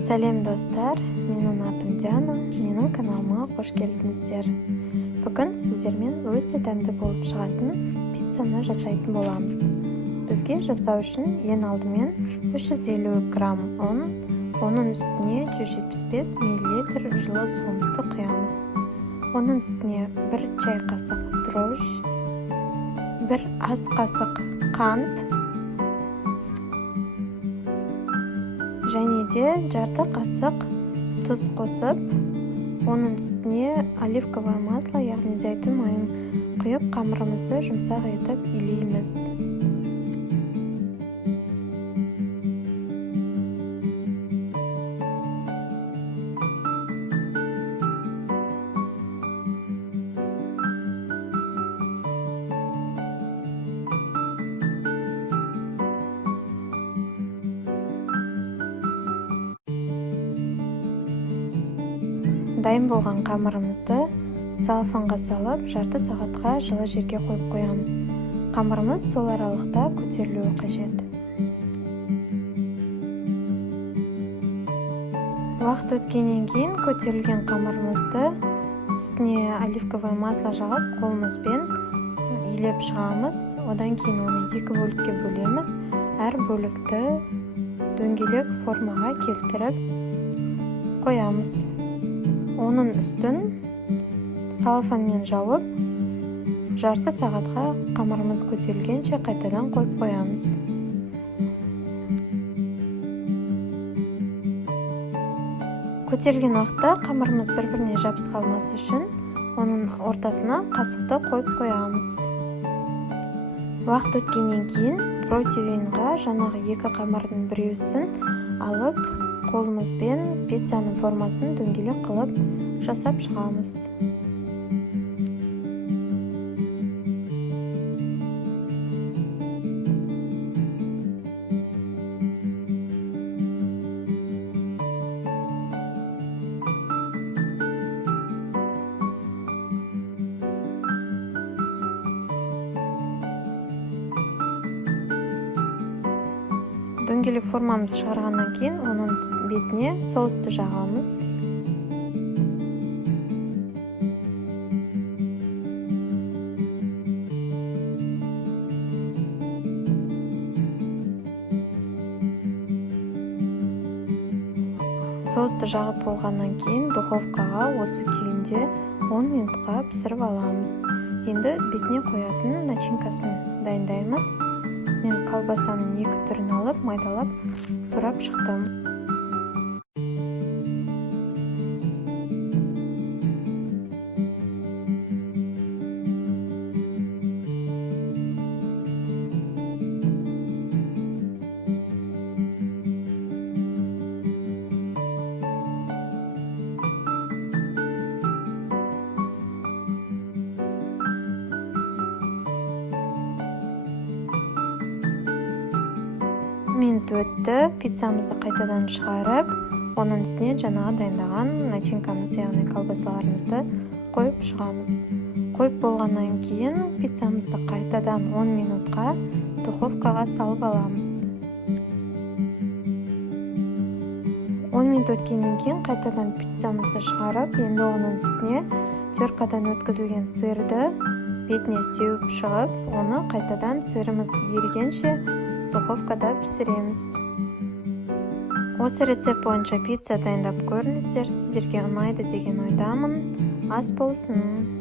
Сәлем достар, менің атым Диана, менің каналыма қош келдіңіздер. Бүгін сіздермен өте дәмді болып шығатын пиццаны жасайтын боламыз. Бізге жасау үшін ең алдымен 350 грамм ұн, оның үстіне 175 мл жылы суымызды құямыз. Оның үстіне 1 чай қасық дрожж, 1 ас қасық қант, және де жарты қасық тұз қосып, оның үстіне оливковое масло, яғни зәйтүн майын құйып, қамырымызды жұмсақ етіп илейміз. Дайын болған қамырымызды салфанға салып, жарты сағатқа жылы жерге қойып қоямыз. Қамырымыз сол аралықта көтерілуі қажет. Уақыт өткеннен кейін көтерілген қамырымызды үстіне оливковое масло жағып, қолымызбен илеп шығамыз. Одан кейін оны 2 бөлікке бөлеміз. Әр бөлікті дөңгелек формаға келтіріп қоямыз. Оның үстін салфанмен жауып, жарты сағатқа қамырымыз көтерілгенше қайтадан қойып қоямыз. Көтерілген уақытта қамырымыз бір-біріне жабысып қалмас үшін, оның ортасына қасықты қойып қоямыз. Уақыт өткеннен кейін противеньға жаңағы 2 қамырдың біреусін алып, қолымызбен пиццаның формасын дөңгелек қылып жасап шығамыз. Дөңгелек формамызды шығарғаннан кейін, оның бетіне соусты жағамыз. Соусты жағып болғаннан кейін духовкаға осы күйінде 10 минутқа пісіріп аламыз. Енді бетіне қоятын начинкасын дайындаймыз. Мен колбасаның 2 түрін алып, майдалап, турап шықтым. Минут өтті, пиццамызды қайтадан шығарып, оның үстіне жаңағы дайындаған начинкамыз, яғни колбасаларымызды қойып шығамыз. Қойып болғаннан кейін пиццамызды қайтадан 10 минутқа духовкаға салып аламыз. 10 минут өткеннен кейін қайтадан пиццамызды шығарып, енді оның үстіне теркадан өткізілген сырды бетіне сеуіп шығып, оны қайтадан сырымыз ерігенше духовкада пісіреміз. Осы рецепт бойынша пицца дайындап көріңіздер, сіздерге ұнайды деген ойдамын. Ас болсын!